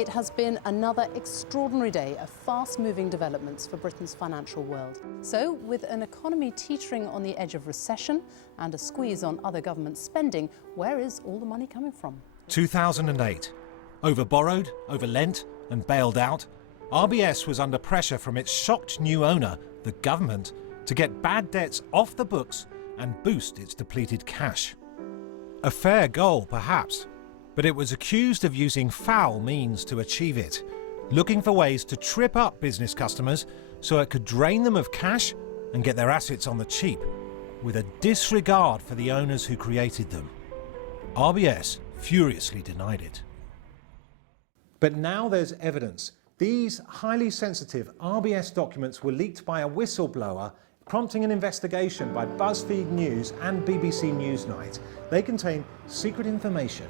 It has been another extraordinary day of fast-moving developments for Britain's financial world. So, with an economy teetering on the edge of recession and a squeeze on other government spending, where is all the money coming from? 2008. Over-borrowed, over-lent and bailed out, RBS was under pressure from its shocked new owner, the government, to get bad debts off the books and boost its depleted cash. A fair goal, perhaps, but it was accused of using foul means to achieve it, looking for ways to trip up business customers so it could drain them of cash and get their assets on the cheap, with a disregard for the owners who created them. RBS furiously denied it. But now there's evidence. These highly sensitive RBS documents were leaked by a whistleblower, prompting an investigation by BuzzFeed News and BBC Newsnight. They contain secret information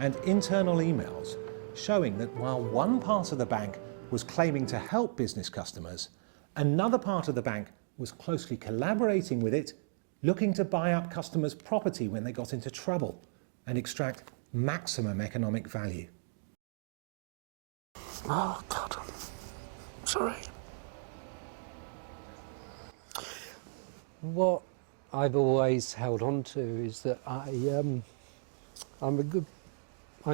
and internal emails showing that while one part of the bank was claiming to help business customers, another part of the bank was closely collaborating with it, looking to buy up customers' property when they got into trouble and extract maximum economic value. Oh, God. Sorry. What I've always held on to is that I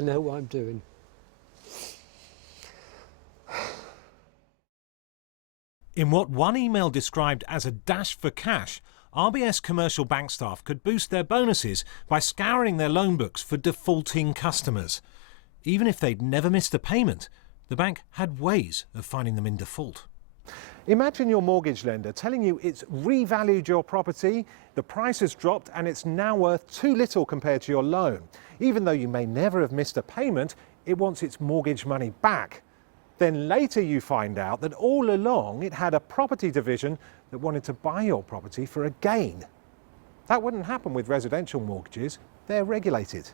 know what I'm doing. In what one email described as a dash for cash, RBS commercial bank staff could boost their bonuses by scouring their loan books for defaulting customers. Even if they'd never missed a payment, the bank had ways of finding them in default. Imagine your mortgage lender telling you it's revalued your property, the price has dropped and it's now worth too little compared to your loan. Even though you may never have missed a payment, it wants its mortgage money back. Then later you find out that all along it had a property division that wanted to buy your property for a gain. That wouldn't happen with residential mortgages. They're regulated.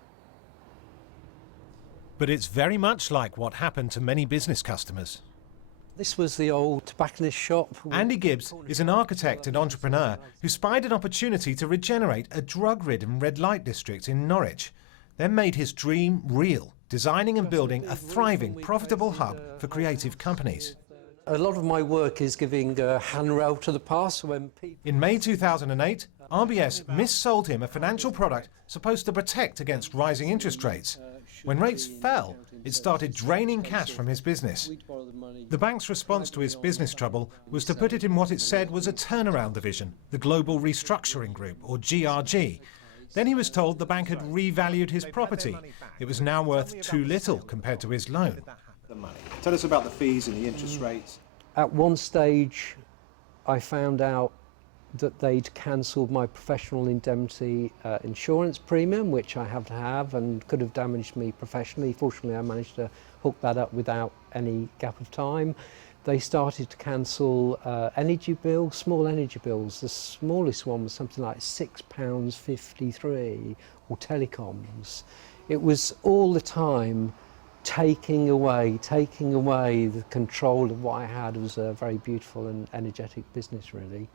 But it's very much like what happened to many business customers. This was the old tobacconist shop. Andy Gibbs is an architect and entrepreneur who spied an opportunity to regenerate a drug-ridden red light district in Norwich, then made his dream real, designing and building a thriving, profitable hub for creative companies. A lot of my work is giving a handrail to the past. In May 2008, RBS missold him a financial product supposed to protect against rising interest rates. When rates fell, it started draining cash from his business. The bank's response to his business trouble was to put it in what it said was a turnaround division, the Global Restructuring Group, or GRG. Then he was told the bank had revalued his property. It was now worth too little compared to his loan. Tell us about the fees and the interest rates. At one stage, I found out that they'd cancelled my professional indemnity insurance premium, which I have to have and could have damaged me professionally. Fortunately, I managed to hook that up without any gap of time. They started to cancel energy bills, small energy bills. The smallest one was something like £6.53, or telecoms. It was all the time taking away the control of what I had. It was a very beautiful and energetic business, really.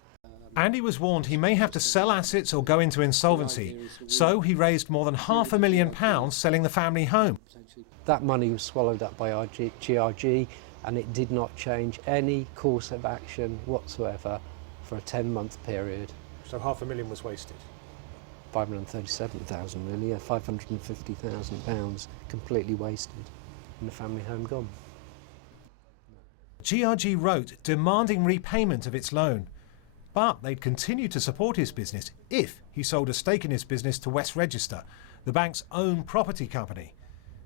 Andy was warned he may have to sell assets or go into insolvency, so he raised more than £500,000 selling the family home. That money was swallowed up by our GRG, and it did not change any course of action whatsoever for a 10-month period. So £500,000 was wasted? 537,000 really, yeah, £550,000 completely wasted, and the family home gone. GRG wrote demanding repayment of its loan. But they'd continue to support his business if he sold a stake in his business to West Register, the bank's own property company.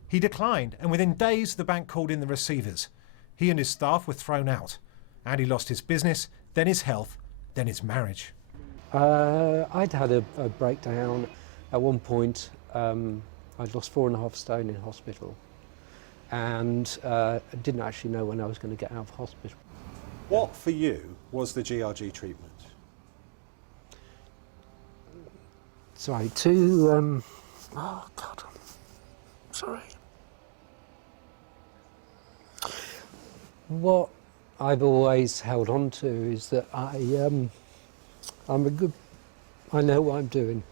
He declined, and within days the bank called in the receivers. He and his staff were thrown out. Andy lost his business, then his health, then his marriage. I'd had a breakdown. At one point, I'd lost 4.5 stone in hospital, and I didn't actually know when I was going to get out of hospital. What, for you, was the GRG treatment? Sorry, Oh, God. Sorry. what I've always held on to is that I know what I'm doing.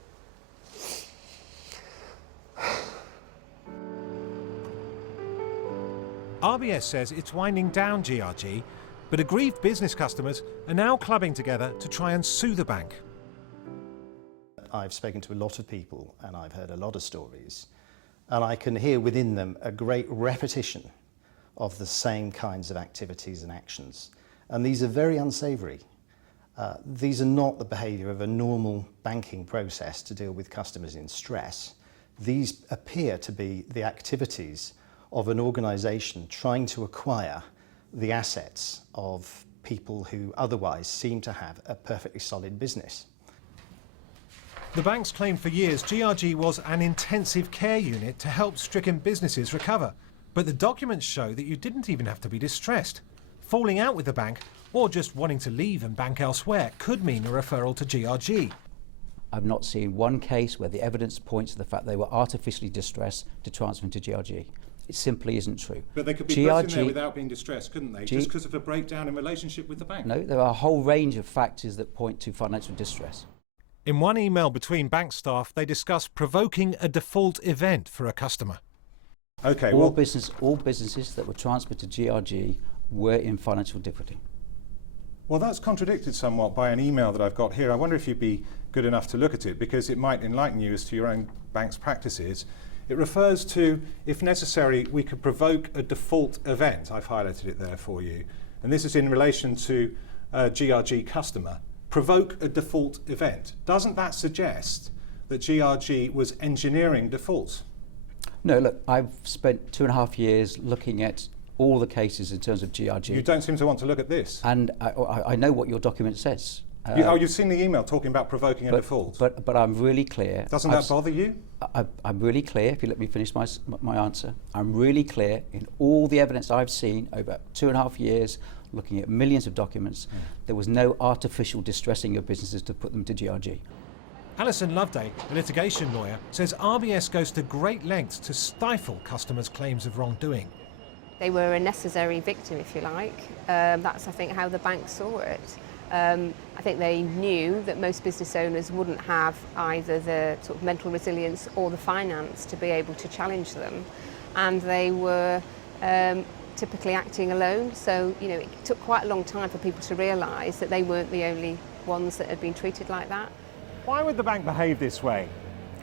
RBS says it's winding down GRG, but aggrieved business customers are now clubbing together to try and sue the bank. I've spoken to a lot of people and I've heard a lot of stories, and I can hear within them a great repetition of the same kinds of activities and actions. And these are very unsavoury. These are not the behaviour of a normal banking process to deal with customers in stress. These appear to be the activities of an organisation trying to acquire the assets of people who otherwise seem to have a perfectly solid business. The bank's claimed for years GRG was an intensive care unit to help stricken businesses recover. But the documents show that you didn't even have to be distressed. Falling out with the bank or just wanting to leave and bank elsewhere could mean a referral to GRG. I've not seen one case where the evidence points to the fact they were artificially distressed to transfer them to GRG. It simply isn't true. But they could be put in there without being distressed, couldn't they? Just because of a breakdown in relationship with the bank? No, there are a whole range of factors that point to financial distress. In one email between bank staff, they discuss provoking a default event for a customer. Okay, all businesses that were transferred to GRG were in financial difficulty. Well, that's contradicted somewhat by an email that I've got here. I wonder if you'd be good enough to look at it, because it might enlighten you as to your own bank's practices. It refers to, if necessary, we could provoke a default event. I've highlighted it there for you. And this is in relation to a GRG customer. Provoke a default event. Doesn't that suggest that GRG was engineering defaults? No, look, I've spent 2.5 years looking at all the cases in terms of GRG. You don't seem to want to look at this. And I know what your document says. You've seen the email talking about provoking a default. But I'm really clear. Doesn't that bother you? I'm really clear, if you let me finish my answer. I'm really clear in all the evidence I've seen over 2.5 years, looking at millions of documents, there was no artificial distressing of businesses to put them to GRG. Alison Loveday, a litigation lawyer, says RBS goes to great lengths to stifle customers' claims of wrongdoing. They were a necessary victim, if you like. That's, I think, how the bank saw it. I think they knew that most business owners wouldn't have either the sort of mental resilience or the finance to be able to challenge them, and they were typically acting alone. So, you know, it took quite a long time for people to realise that they weren't the only ones that had been treated like that. Why would the bank behave this way?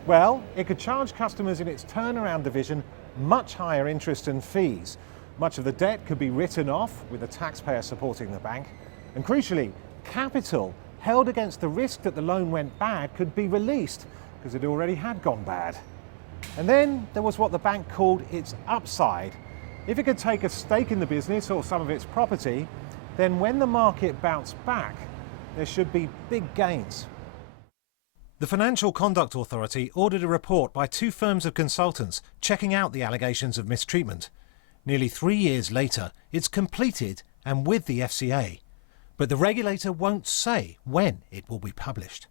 Well, it could charge customers in its turnaround division much higher interest and fees. Much of the debt could be written off with the taxpayer supporting the bank. And crucially, capital held against the risk that the loan went bad could be released because it already had gone bad. And then there was what the bank called its upside. If it could take a stake in the business or some of its property, then when the market bounced back, there should be big gains. The Financial Conduct Authority ordered a report by 2 firms of consultants checking out the allegations of mistreatment. Nearly 3 years later, it's completed and with the FCA. But the regulator won't say when it will be published.